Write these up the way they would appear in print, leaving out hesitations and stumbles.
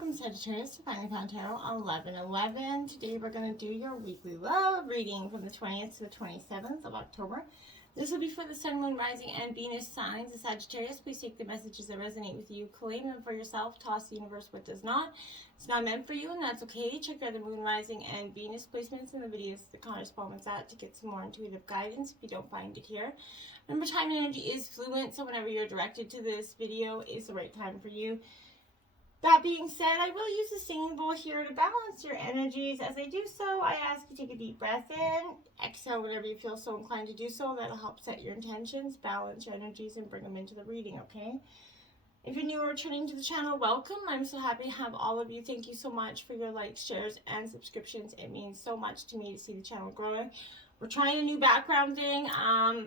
Welcome Sagittarius to Finding Found Tarot 11/11. Today we're going to do your weekly love reading from the 20th to the 27th of October. This will be for the Sun, Moon, Rising, and Venus signs of Sagittarius. Please take the messages that resonate with you, claim them for yourself, toss the universe what does not. It's not meant for you, and that's okay. Check out the Moon, Rising, and Venus placements in the videos that correspond with that to get some more intuitive guidance if you don't find it here. Remember, time and energy is fluent, so whenever you're directed to this video is the right time for you. That being said, I will use the singing bowl here to balance your energies. As I do so, I ask you to take a deep breath in, exhale whenever you feel so inclined to do so. That'll help set your intentions, balance your energies, and bring them into the reading, okay? If you're new or returning to the channel, welcome. I'm so happy to have all of you. Thank you so much for your likes, shares, and subscriptions. It means so much to me to see the channel growing. We're trying a new background thing.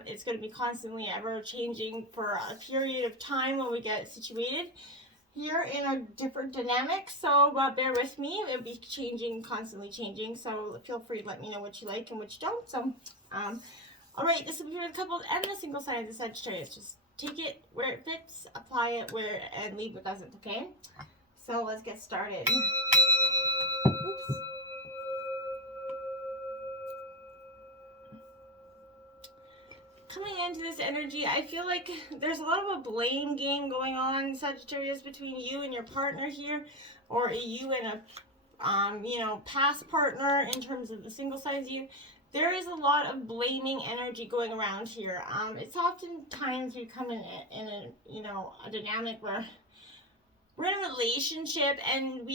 It's going to be constantly ever changing for a period of time when we get situated here in a different dynamic, so bear with me. It'll be changing, constantly changing, so feel free to let me know what you like and what you don't. So all right, this will be for the couple and the single signs of Sagittarius. Just take it where it fits, apply it where, and leave what doesn't, okay? So let's get started. Oops. Coming into this energy, I feel like there's a lot of a blame game going on, Sagittarius, between you and your partner here, or you and a past partner in terms of the single signs you. There is a lot of blaming energy going around here. It's oftentimes we come in a dynamic where we're in a relationship and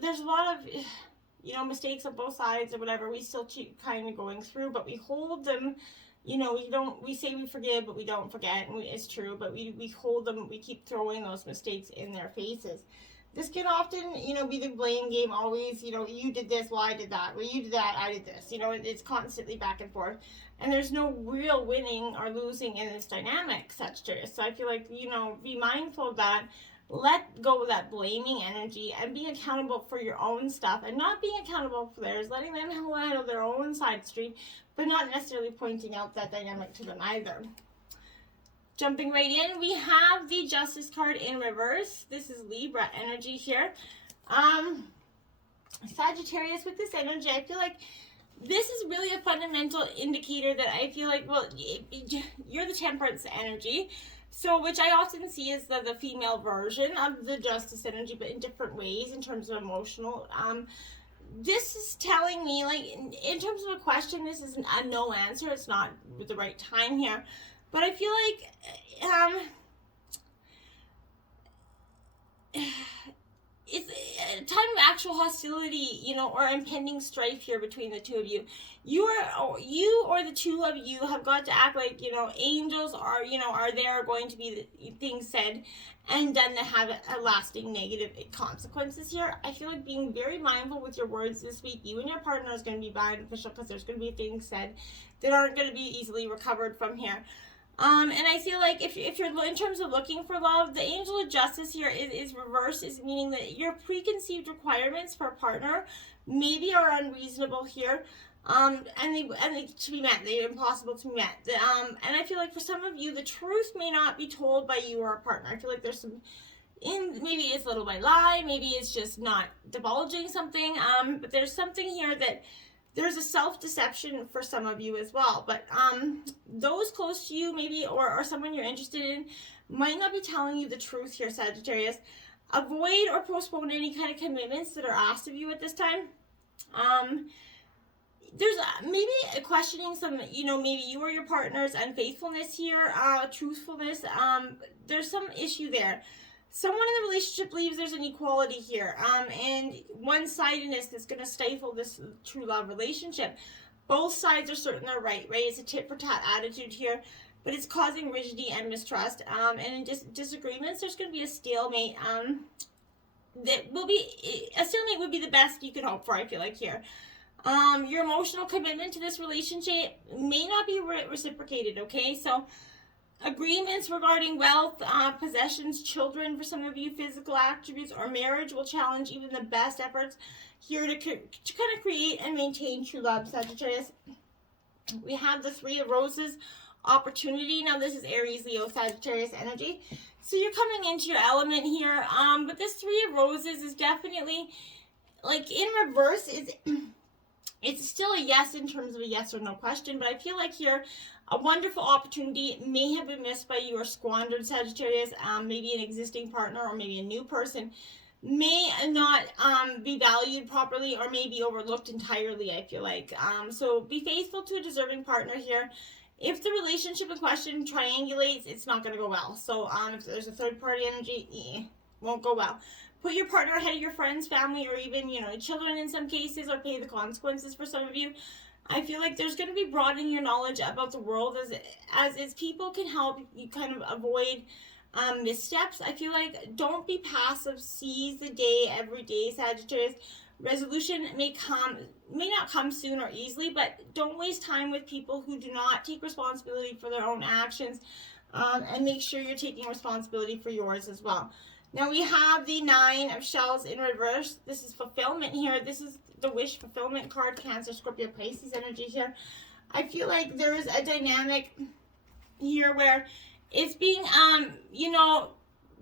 there's a lot of mistakes on both sides or whatever. We still keep kind of going through, but we hold them. We say we forgive, but we don't forget, and it's true, but we hold them, we keep throwing those mistakes in their faces. This can often, be the blame game always, you did this, well, I did that, well, you did that, I did this, it's constantly back and forth, and there's no real winning or losing in this dynamic, Sagittarius. So I feel like, be mindful of that. Let go of that blaming energy and being accountable for your own stuff and not being accountable for theirs, letting them handle their own side street, but not necessarily pointing out that dynamic to them either. Jumping right in, we have the Justice card in reverse. This is Libra energy here. Sagittarius, with this energy, I feel like this is really a fundamental indicator that I feel like, well, you're the Temperance energy. So, which I often see as the female version of the Justice energy, but in different ways in terms of emotional. This is telling me, like, in terms of a question, this is a no answer. It's not the right time here. But I feel like it's a time of actual hostility, or impending strife here between the two of you. You or the two of you have got to act like, angels are there going to be things said and done that have a lasting negative consequences here. I feel like being very mindful with your words this week. You and your partner is going to be beneficial because there's going to be things said that aren't going to be easily recovered from here. And I feel like if you're in terms of looking for love, the Angel of Justice here is reverse, is meaning that your preconceived requirements for a partner maybe are unreasonable here. And they to be met, they're impossible to be met. And I feel like for some of you, the truth may not be told by you or a partner. I feel like there's maybe it's little by lie, maybe it's just not divulging something. But there's something here that there's a self-deception for some of you as well. But those close to you maybe, or someone you're interested in, might not be telling you the truth here, Sagittarius. Avoid or postpone any kind of commitments that are asked of you at this time. There's maybe questioning some, maybe you or your partner's unfaithfulness here, truthfulness. There's some issue there. Someone in the relationship believes there's an equality here, and one-sidedness that's going to stifle this true love relationship. Both sides are certain they're right? It's a tit-for-tat attitude here, but it's causing rigidity and mistrust. And in disagreements, there's going to be a stalemate. A stalemate would be the best you could hope for, I feel like, here. Your emotional commitment to this relationship may not be reciprocated, okay? So agreements regarding wealth, possessions, children, for some of you, physical attributes, or marriage will challenge even the best efforts here to kind of create and maintain true love, Sagittarius. We have the Three of Roses opportunity. Now, this is Aries, Leo, Sagittarius energy. So you're coming into your element here, but this Three of Roses is definitely, like, in reverse, it's still a yes in terms of a yes or no question, but I feel like here a wonderful opportunity may have been missed by you or squandered, Sagittarius. Maybe an existing partner or maybe a new person may not be valued properly or may be overlooked entirely, I feel like. So be faithful to a deserving partner here. If the relationship in question triangulates, it's not going to go well. So if there's a third party energy, won't go well. Put your partner ahead of your friends, family, or even, children in some cases, or pay the consequences for some of you. I feel like there's going to be broadening your knowledge about the world as people can help you kind of avoid missteps. I feel like don't be passive. Seize the day every day, Sagittarius. Resolution may not come soon or easily, but don't waste time with people who do not take responsibility for their own actions, and make sure you're taking responsibility for yours as well. Now we have the Nine of Shells in reverse. This is fulfillment here. This is the wish fulfillment card, Cancer, Scorpio, Pisces energy here. I feel like there is a dynamic here where it's being,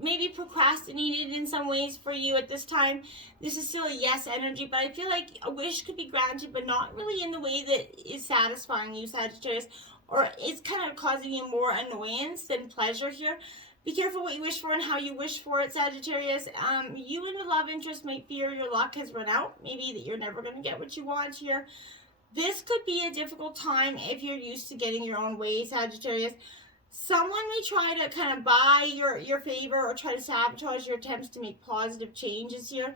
maybe procrastinated in some ways for you at this time. This is still a yes energy, but I feel like a wish could be granted, but not really in the way that is satisfying you, Sagittarius, or it's kind of causing you more annoyance than pleasure here. Be careful what you wish for and how you wish for it, Sagittarius. You and the love interest might fear your luck has run out. Maybe that you're never going to get what you want here. This could be a difficult time if you're used to getting your own way, Sagittarius. Someone may try to kind of buy your favor or try to sabotage your attempts to make positive changes here.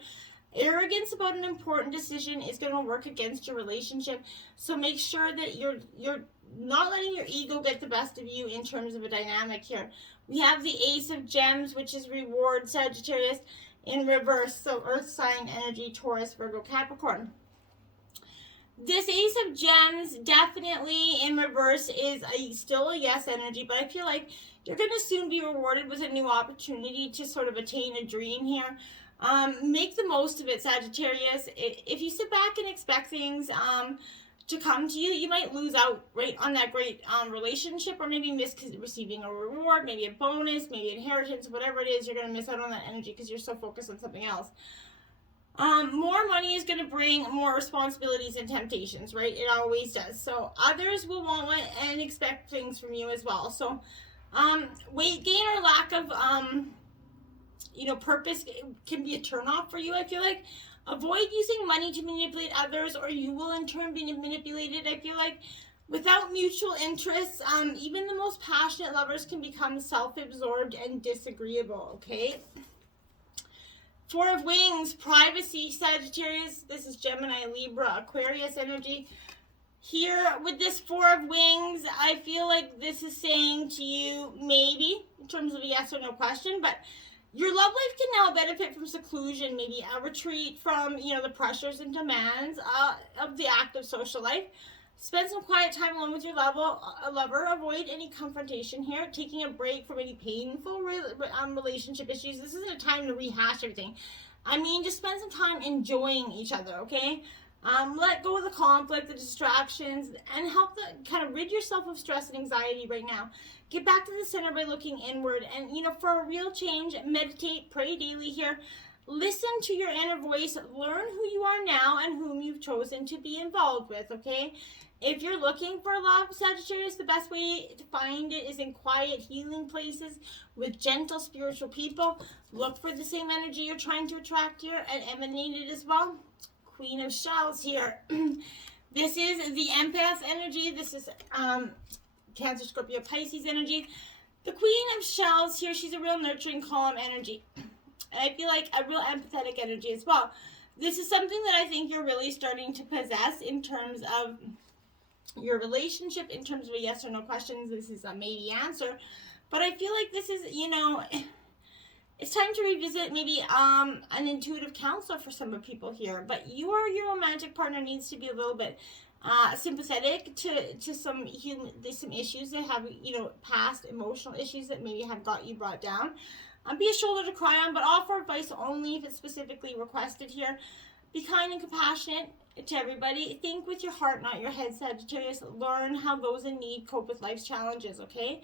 Arrogance about an important decision is going to work against your relationship. So make sure that you're not letting your ego get the best of you in terms of a dynamic here. We have the Ace of Gems, which is reward, Sagittarius, in reverse. So Earth sign energy, Taurus, Virgo, Capricorn. This Ace of Gems definitely in reverse is still a yes energy, but I feel like you're going to soon be rewarded with a new opportunity to sort of attain a dream here. Make the most of it, Sagittarius. If you sit back and expect things to come to you, you might lose out right on that great relationship, or maybe miss receiving a reward, maybe a bonus, maybe inheritance, whatever it is, you're going to miss out on that energy because you're so focused on something else. More money is going to bring more responsibilities and temptations, right? It always does. So others will want and expect things from you as well. So weight gain or lack of purpose can be a turnoff for you, I feel like. Avoid using money to manipulate others, or you will in turn be manipulated. I feel like without mutual interests, even the most passionate lovers can become self-absorbed and disagreeable, okay? Four of Wings, privacy, Sagittarius. This is Gemini, Libra, Aquarius energy. Here with this Four of Wings, I feel like this is saying to you, maybe, in terms of a yes or no question, but your love life can now benefit from seclusion, maybe a retreat from, the pressures and demands of the active social life. Spend some quiet time alone with your lover. Avoid any confrontation here. Taking a break from any painful relationship issues. This isn't a time to rehash everything. I mean, just spend some time enjoying each other, okay? Let go of the conflict, the distractions, and help kind of rid yourself of stress and anxiety right now. Get back to the center by looking inward. And, for a real change, meditate, pray daily here. Listen to your inner voice. Learn who you are now and whom you've chosen to be involved with, okay? If you're looking for love, Sagittarius, the best way to find it is in quiet, healing places with gentle, spiritual people. Look for the same energy you're trying to attract here and emanate it as well. Queen of Shells here. This is the empath energy. This is Cancer, Scorpio, Pisces energy. The Queen of Shells here, she's a real nurturing, calm energy. And I feel like a real empathetic energy as well. This is something that I think you're really starting to possess in terms of your relationship, in terms of a yes or no questions. This is a maybe answer. But I feel like this is, it's time to revisit maybe an intuitive counselor for some of people here. But your romantic partner needs to be a little bit sympathetic to some issues that have, past emotional issues that maybe have got you brought down. Be a shoulder to cry on, but offer advice only if it's specifically requested here. Be kind and compassionate to everybody. Think with your heart, not your head, Sagittarius. Learn how those in need cope with life's challenges, okay?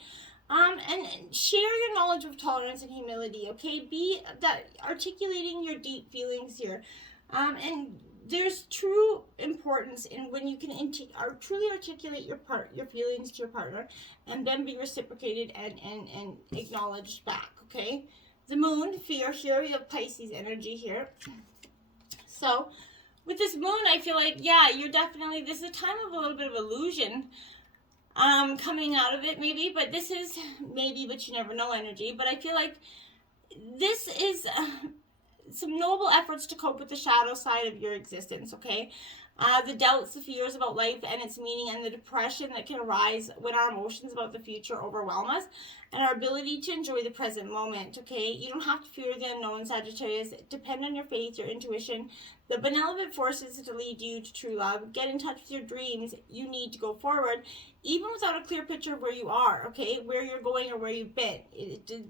And share your knowledge of tolerance and humility, okay? Be that articulating your deep feelings here. And there's true importance in when you can truly articulate your feelings to your partner, and then be reciprocated and acknowledged back, okay? The moon, fear here, we have Pisces energy here. So with this moon, I feel like, yeah, you're definitely, this is a time of a little bit of illusion coming out of it, maybe, but this is maybe, but you never know energy. But I feel like this is some noble efforts to cope with the shadow side of your existence, okay? The doubts, the fears about life and its meaning, and the depression that can arise when our emotions about the future overwhelm us, and our ability to enjoy the present moment, okay? You don't have to fear the unknown, Sagittarius. Depend on your faith, your intuition, the benevolent forces to lead you to true love. Get in touch with your dreams. You need to go forward, even without a clear picture of where you are, okay? Where you're going or where you've been.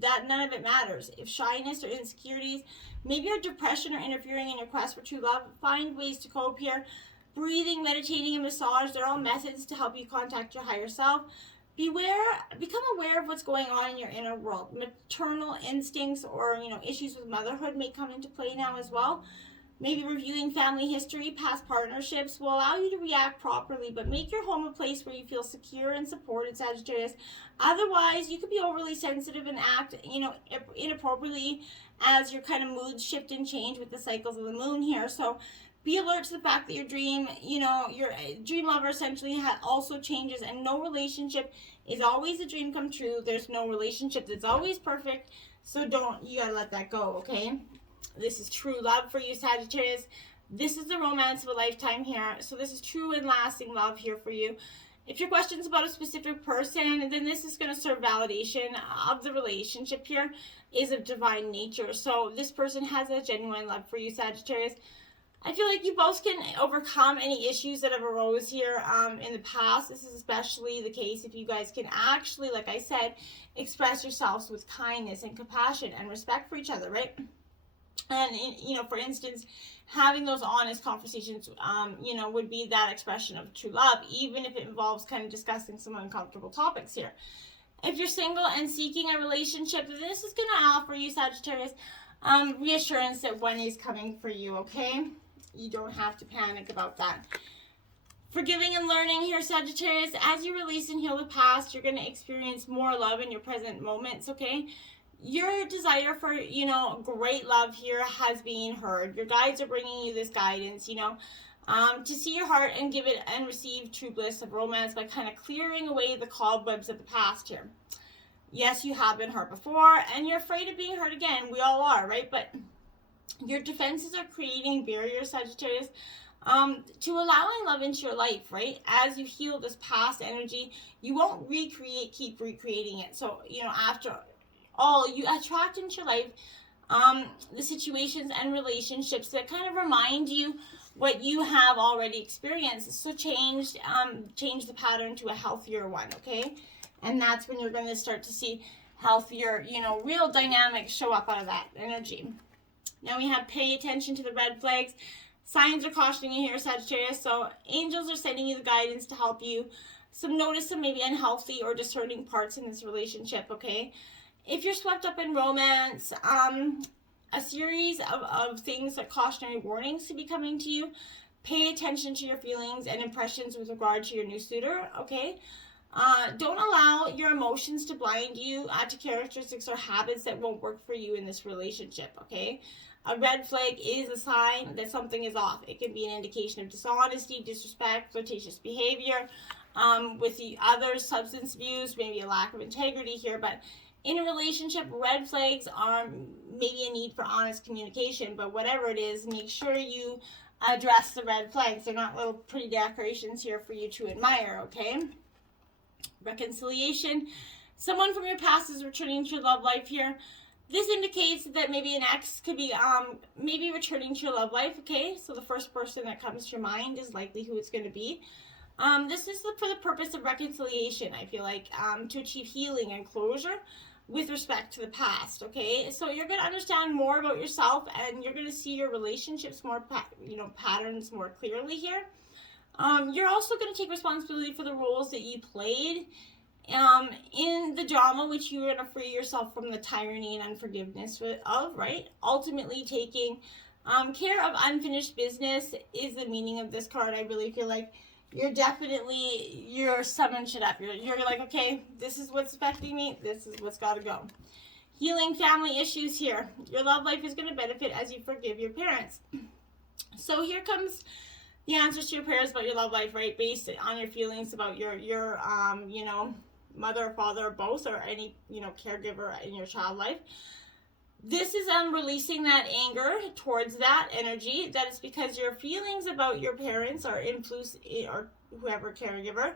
That none of it matters. If shyness or insecurities, maybe your depression, are interfering in your quest for true love, find ways to cope here. Breathing, meditating, and massage, they're all methods to help you contact your higher self. Become aware of what's going on in your inner world. Maternal instincts or, issues with motherhood may come into play now as well. Maybe reviewing family history, past partnerships will allow you to react properly, but make your home a place where you feel secure and supported, Sagittarius. Otherwise, you could be overly sensitive and act, inappropriately as your kind of moods shift and change with the cycles of the moon here. So be alert to the fact that your dream lover essentially also changes, and no relationship is always a dream come true. There's no relationship that's always perfect, so you gotta let that go, okay? This is true love for you, Sagittarius. This is the romance of a lifetime here, so this is true and lasting love here for you. If your question's about a specific person, then this is going to serve validation of the relationship here is of divine nature. So this person has a genuine love for you, Sagittarius. I feel like you both can overcome any issues that have arose here in the past. This is especially the case if you guys can actually, like I said, express yourselves with kindness and compassion and respect for each other, right? And, for instance, having those honest conversations, would be that expression of true love, even if it involves kind of discussing some uncomfortable topics here. If you're single and seeking a relationship, this is going to offer you, Sagittarius, reassurance that one is coming for you, okay? You don't have to panic about that. Forgiving and learning here, Sagittarius. As you release and heal the past, you're going to experience more love in your present moments, okay? Your desire for, great love here has been heard. Your guides are bringing you this guidance, to see your heart and give it and receive true bliss of romance by kind of clearing away the cobwebs of the past here. Yes, you have been hurt before, and you're afraid of being hurt again. We all are, right? But your defenses are creating barriers, Sagittarius, to allowing love into your life, right? As you heal this past energy, you won't keep recreating it. So, after all, you attract into your life the situations and relationships that kind of remind you what you have already experienced. So change the pattern to a healthier one, okay? And that's when you're going to start to see healthier, real dynamics show up out of that energy. Now we have pay attention to the red flags. Signs are cautioning you here, Sagittarius. So angels are sending you the guidance to help you notice some maybe unhealthy or discerning parts in this relationship, okay? If you're swept up in romance, a series of things like cautionary warnings to be coming to you. Pay attention to your feelings and impressions with regard to your new suitor, okay? Don't allow your emotions to blind you to characteristics or habits that won't work for you in this relationship, okay? A red flag is a sign that something is off. It can be an indication of dishonesty, disrespect, flirtatious behavior, with the other substance abuse, maybe a lack of integrity here. But in a relationship, red flags are maybe a need for honest communication. But whatever it is, make sure you address the red flags. They're not little pretty decorations here for you to admire, okay? Reconciliation. Someone from your past is returning to your love life here. This indicates that maybe an ex could be maybe returning to your love life, okay? So the first person that comes to your mind is likely who it's going to be. This is for the purpose of reconciliation, I feel like, to achieve healing and closure with respect to the past, okay? So you're going to understand more about yourself, and you're going to see your relationships more, patterns more clearly here. You're also going to take responsibility for the roles that you played in the drama, which you're going to free yourself from the tyranny and unforgiveness of, right? Ultimately taking care of unfinished business is the meaning of this card. I really feel like you're summon shit up. You're like, okay, this is what's affecting me. This is what's got to go. Healing family issues here. Your love life is going to benefit as you forgive your parents. So here comes the answers to your prayers about your love life, right? Based on your feelings about your you know, mother or father or both, or any, you know, caregiver in your child life. This is releasing that anger towards that energy. That is because your feelings about your parents are or whoever caregiver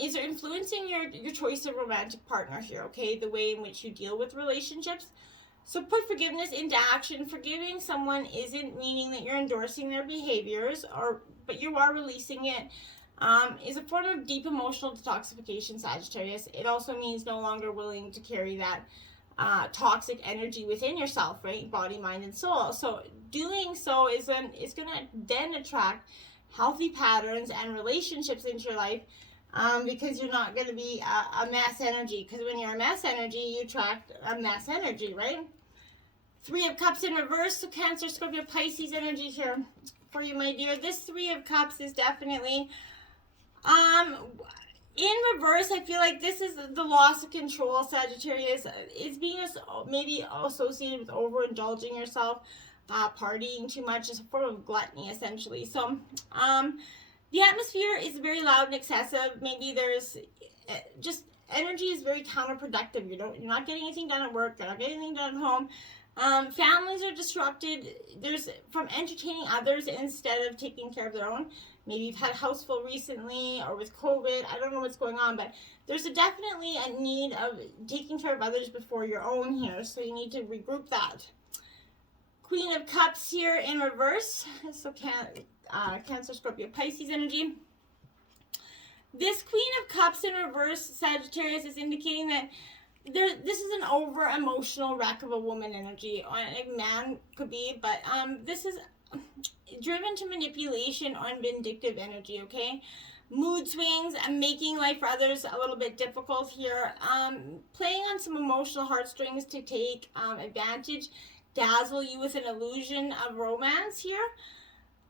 is influencing your choice of romantic partner here, okay? The way in which you deal with relationships. So put forgiveness into action. Forgiving someone isn't meaning that you're endorsing their behaviors, but you are releasing it. Is a form of deep emotional detoxification, Sagittarius. It also means no longer willing to carry that toxic energy within yourself, right? Body, mind, and soul. So doing so is going to then attract healthy patterns and relationships into your life, because you're not going to be a mess energy. Because when you're a mess energy, you attract a mess energy, right? 3 of Cups in reverse. So Cancer, Scorpio, Pisces energy here for you, my dear. This 3 of Cups is definitely in reverse. I feel like this is the loss of control, Sagittarius. It's being maybe associated with overindulging yourself, partying too much. It's a form of gluttony, essentially. So the atmosphere is very loud and excessive. Maybe there's just energy is very counterproductive. You're not getting anything done at work. You're not getting anything done at home. Families are disrupted. There's from entertaining others instead of taking care of their own. Maybe you've had a house full recently, or with COVID. I don't know what's going on, but there's definitely a need of taking care of others before your own here. So you need to regroup that. Queen of Cups here in reverse. So Cancer, Scorpio, Pisces energy. This Queen of Cups in reverse, Sagittarius, is indicating that this is an over emotional wreck of a woman energy. A man could be, but this is driven to manipulation or vindictive energy, okay? Mood swings and making life for others a little bit difficult here. Playing on some emotional heartstrings to take advantage, dazzle you with an illusion of romance here.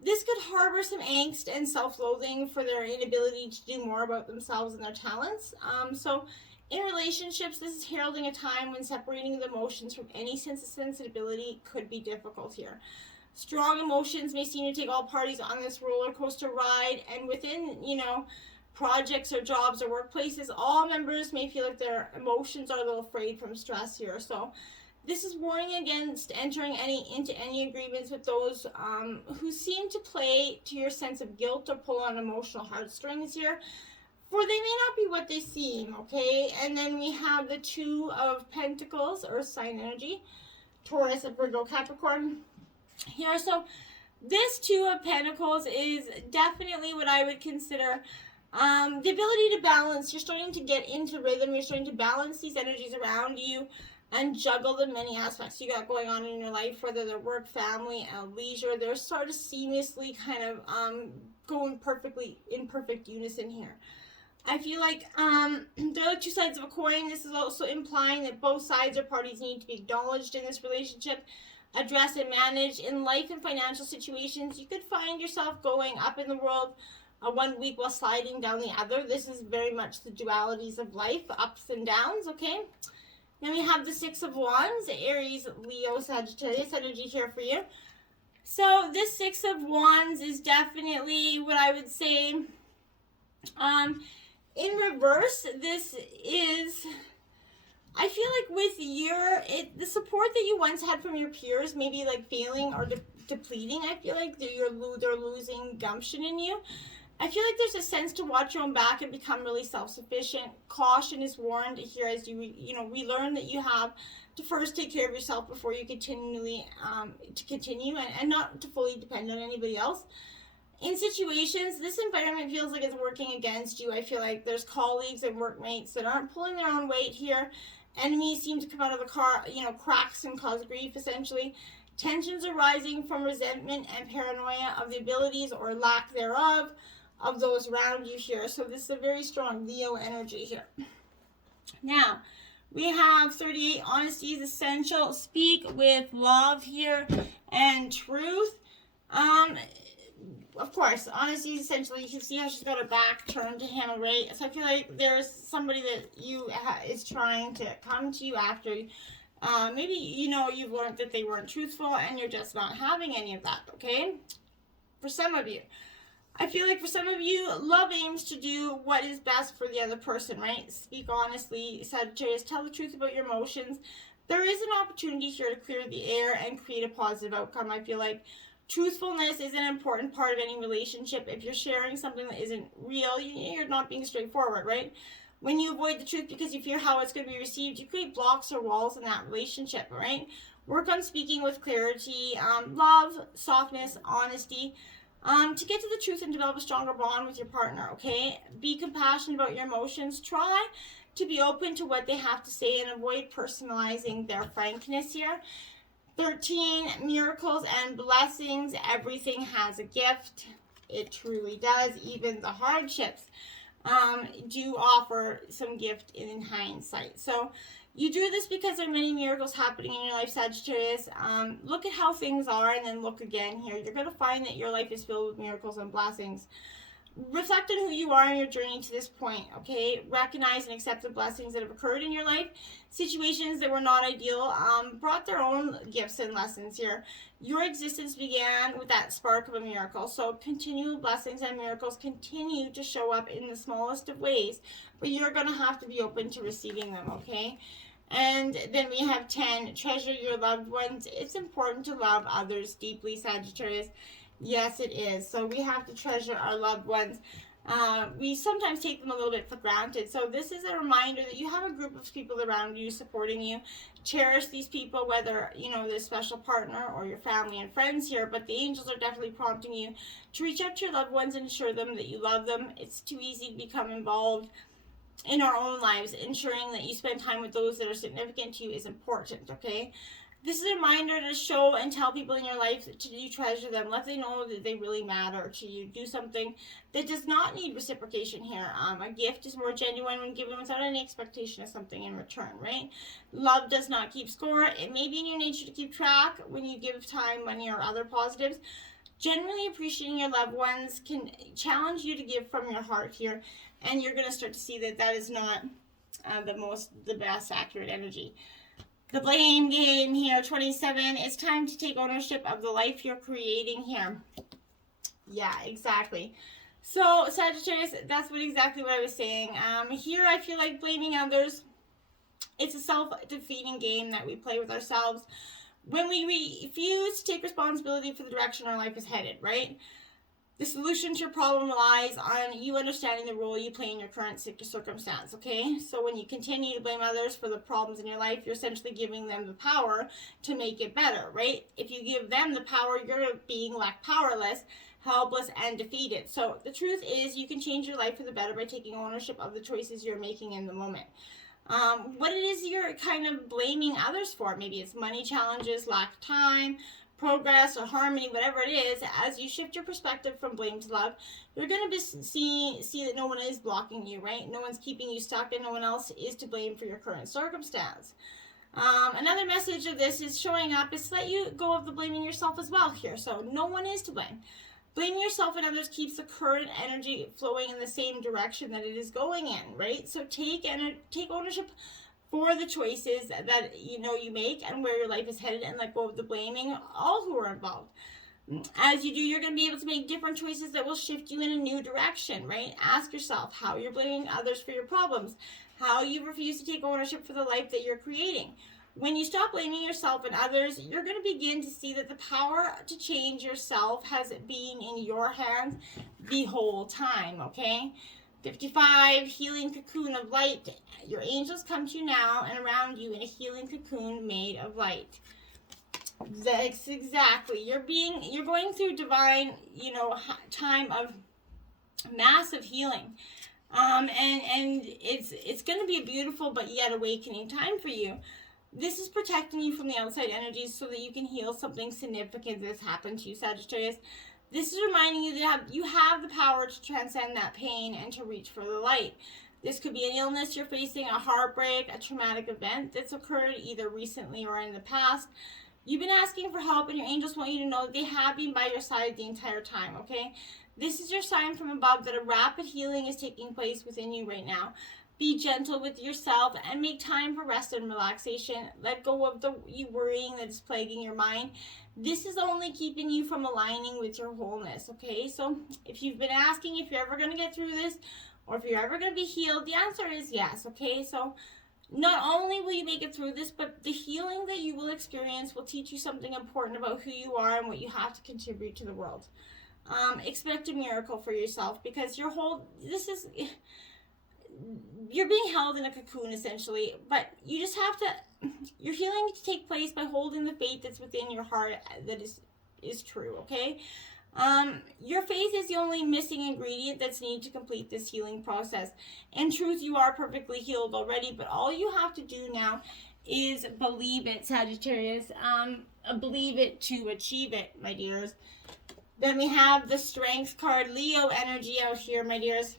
This could harbor some angst and self-loathing for their inability to do more about themselves and their talents. So in relationships, this is heralding a time when separating the emotions from any sense of sensibility could be difficult here. Strong emotions may seem to take all parties on this roller coaster ride, and within, you know, projects or jobs or workplaces, all members may feel like their emotions are a little frayed from stress here. So this is warning against entering into any agreements with those who seem to play to your sense of guilt or pull on emotional heartstrings here, for they may not be what they seem, okay? And then we have the 2 of Pentacles, Earth sign energy, Taurus, Virgo, Capricorn here. So this 2 of Pentacles is definitely what I would consider the ability to balance. You're starting to get into rhythm. You're starting to balance these energies around you and juggle the many aspects you got going on in your life, whether they're work, family, and leisure. They're sort of seamlessly kind of going perfectly in perfect unison here. I feel like there are 2 sides of a coin. This is also implying that both sides or parties need to be acknowledged in this relationship, addressed and managed. In life and financial situations, you could find yourself going up in the world one week while sliding down the other. This is very much the dualities of life, ups and downs, okay? Then we have the 6 of Wands, Aries, Leo, Sagittarius energy here for you. So this 6 of Wands is definitely what I would say, in reverse, this is, I feel like with the support that you once had from your peers, maybe like failing or depleting, I feel like they're losing gumption in you. I feel like there's a sense to watch your own back and become really self-sufficient. Caution is warned here as you relearn that you have to first take care of yourself before you continue and not to fully depend on anybody else. In situations, this environment feels like it's working against you. I feel like there's colleagues and workmates that aren't pulling their own weight here. Enemies seem to come out of the cracks and cause grief, essentially. Tensions are rising from resentment and paranoia of the abilities or lack thereof of those around you here. So this is a very strong Leo energy here. Now, we have 38, honesty is essential. Speak with love here and truth. Of course, honesty is essential. You can see how she's got her back turned to him, right? So I feel like there's somebody that is trying to come to you after. Maybe, you've learned that they weren't truthful and you're just not having any of that, okay? For some of you. I feel like for some of you, love aims to do what is best for the other person, right? Speak honestly, Sagittarius. Tell the truth about your emotions. There is an opportunity here to clear the air and create a positive outcome. I feel like truthfulness is an important part of any relationship. If you're sharing something that isn't real, you're not being straightforward, right? When you avoid the truth because you fear how it's going to be received, you create blocks or walls in that relationship, right? Work on speaking with clarity, love, softness, honesty. To get to the truth and develop a stronger bond with your partner, okay? Be compassionate about your emotions. Try to be open to what they have to say and avoid personalizing their frankness here. 13, miracles and blessings. Everything has a gift. It truly does. Even the hardships do offer some gift in hindsight. So you do this because there are many miracles happening in your life, Sagittarius. Look at how things are and then look again here. You're going to find that your life is filled with miracles and blessings. Reflect on who you are in your journey to this point, okay? Recognize and accept the blessings that have occurred in your life. Situations that were not ideal brought their own gifts and lessons here. Your existence began with that spark of a miracle. So continual blessings and miracles continue to show up in the smallest of ways, but you're going to have to be open to receiving them, okay? And then we have 10, treasure your loved ones. It's important to love others deeply, Sagittarius. Yes, it is. So we have to treasure our loved ones. We sometimes take them a little bit for granted. So this is a reminder that you have a group of people around you supporting you. Cherish these people, whether, their special partner or your family and friends here. But the angels are definitely prompting you to reach out to your loved ones and assure them that you love them. It's too easy to become involved in our own lives. Ensuring that you spend time with those that are significant to you is important, okay? This is a reminder to show and tell people in your life that you treasure them. Let them know that they really matter to you. Do something that does not need reciprocation here. A gift is more genuine when given without any expectation of something in return, right? Love does not keep score. It may be in your nature to keep track when you give time, money, or other positives. Generally appreciating your loved ones can challenge you to give from your heart here, and you're going to start to see that that is not the best accurate energy. The blame game here, 27. It's time to take ownership of the life you're creating here. Yeah, exactly. So, Sagittarius, that's exactly what I was saying. Here, I feel like blaming others, it's a self-defeating game that we play with ourselves when we refuse to take responsibility for the direction our life is headed, right? The solution to your problem lies on you understanding the role you play in your current circumstance, okay? So when you continue to blame others for the problems in your life, you're essentially giving them the power to make it better, right? If you give them the power, you're being left powerless, helpless, and defeated. So the truth is you can change your life for the better by taking ownership of the choices you're making in the moment. What it is you're kind of blaming others for. Maybe it's money challenges, lack of time, progress, or harmony, whatever it is. As you shift your perspective from blame to love, you're going to see that no one is blocking you, right? No one's keeping you stuck, and no one else is to blame for your current circumstance. Another message of this is showing up is to let you go of the blaming yourself as well here. So no one is to blame. Blaming yourself and others keeps the current energy flowing in the same direction that it is going in, right? So take ownership for the choices that you make and where your life is headed, and let go of the blaming all who are involved. As you do, you're going to be able to make different choices that will shift you in a new direction, right? Ask yourself how you're blaming others for your problems, how you refuse to take ownership for the life that you're creating. When you stop blaming yourself and others, you're going to begin to see that the power to change yourself has been in your hands the whole time, okay? 55, healing cocoon of light. Your angels come to you now and around you in a healing cocoon made of light. That's exactly. You're going through divine, time of massive healing. And it's going to be a beautiful but yet awakening time for you. This is protecting you from the outside energies so that you can heal something significant that's happened to you, Sagittarius. This is reminding you that you have the power to transcend that pain and to reach for the light. This could be an illness you're facing, a heartbreak, a traumatic event that's occurred either recently or in the past. You've been asking for help, and your angels want you to know they have been by your side the entire time, okay? This is your sign from above that a rapid healing is taking place within you right now. Be gentle with yourself and make time for rest and relaxation. Let go of the worrying that is plaguing your mind. This is only keeping you from aligning with your wholeness, okay? So if you've been asking if you're ever going to get through this or if you're ever going to be healed, the answer is yes, okay? So not only will you make it through this, but the healing that you will experience will teach you something important about who you are and what you have to contribute to the world. Expect a miracle for yourself, because you're being held in a cocoon essentially, but you just have to, your healing to take place by holding the faith that's within your heart that is true, okay? Your faith is the only missing ingredient that's needed to complete this healing process. In truth, you are perfectly healed already, but all you have to do now is believe it, Sagittarius. Believe it to achieve it, my dears. Then we have the Strength card, Leo energy out here, my dears.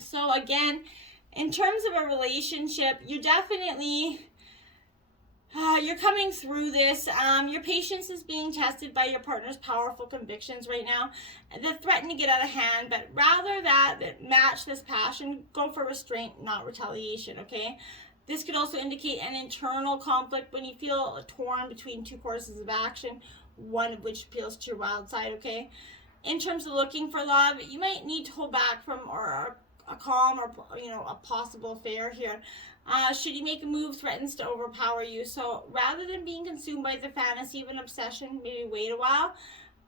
So again, in terms of a relationship, you're definitely, you're coming through this. Your patience is being tested by your partner's powerful convictions right now that threaten to get out of hand, but rather that match this passion, go for restraint, not retaliation, okay? This could also indicate an internal conflict when you feel torn between two courses of action, one of which appeals to your wild side, okay? In terms of looking for love, you might need to hold back from or a calm or, a possible affair here. Should you make a move, threatens to overpower you. So rather than being consumed by the fantasy of an obsession, maybe wait a while.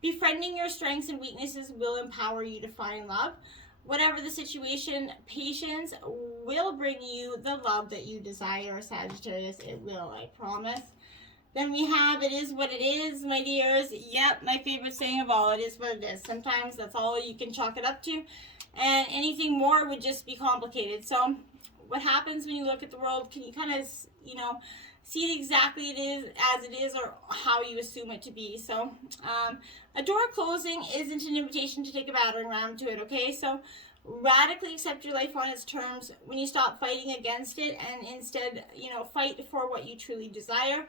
Befriending your strengths and weaknesses will empower you to find love. Whatever the situation, patience will bring you the love that you desire, Sagittarius. It will, I promise. Then we have, it is what it is, my dears. Yep, my favorite saying of all, it is what it is. Sometimes that's all you can chalk it up to, and anything more would just be complicated. So what happens when you look at the world, can you kind of, see it exactly as it is, or how you assume it to be? So a door closing isn't an invitation to take a battering ram to it, okay? So radically accept your life on its terms when you stop fighting against it and instead, fight for what you truly desire.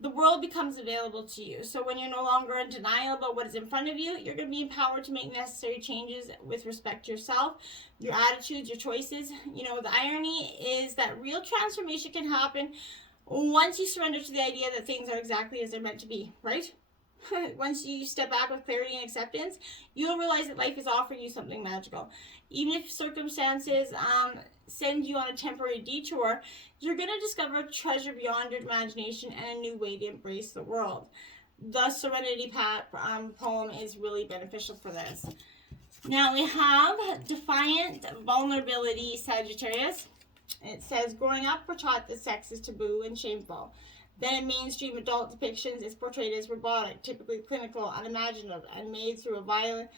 The world becomes available to you. So when you're no longer in denial about what is in front of you, you're going to be empowered to make necessary changes with respect to yourself, your attitudes, your choices. The irony is that real transformation can happen once you surrender to the idea that things are exactly as they're meant to be, right? Once you step back with clarity and acceptance, you'll realize that life is offering you something magical. Even if circumstances send you on a temporary detour, you're going to discover a treasure beyond your imagination and a new way to embrace the world. The Serenity poem is really beneficial for this. Now we have Defiant Vulnerability, Sagittarius. It says, growing up, we're taught that sex is taboo and shameful. Then in mainstream adult depictions, it's portrayed as robotic, typically clinical, unimaginative, and made through a violent,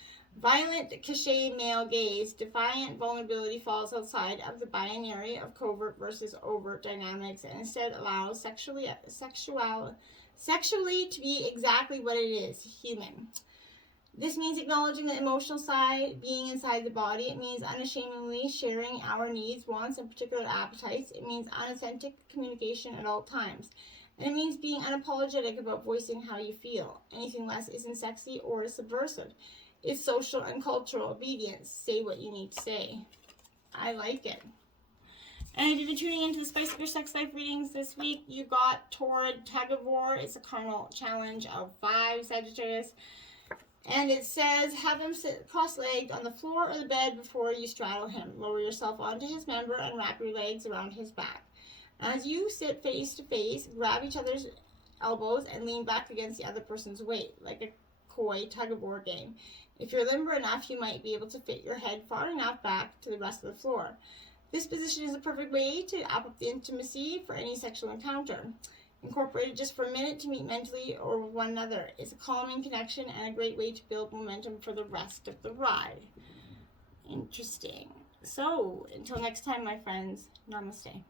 cliche male gaze. Defiant vulnerability falls outside of the binary of covert versus overt dynamics and instead allows sexually to be exactly what it is, human. This means acknowledging the emotional side, being inside the body. It means unashamedly sharing our needs, wants, and particular appetites. It means unauthentic communication at all times. And it means being unapologetic about voicing how you feel. Anything less isn't sexy or is subversive. It's social and cultural obedience. Say what you need to say. I like it. And if you've been tuning into the Spice of Your Sex Life readings this week, you got Torrid Tug of War. It's a carnal challenge of 5, Sagittarius. And it says, have him sit cross-legged on the floor or the bed before you straddle him. Lower yourself onto his member and wrap your legs around his back. As you sit face to face, grab each other's elbows and lean back against the other person's weight, like a coy tug-of-war game. If you're limber enough, you might be able to fit your head far enough back to the rest of the floor. This position is a perfect way to amp up the intimacy for any sexual encounter. Incorporate it just for a minute to meet mentally or with one another. It's a calming connection and a great way to build momentum for the rest of the ride. Interesting. So, until next time, my friends, namaste.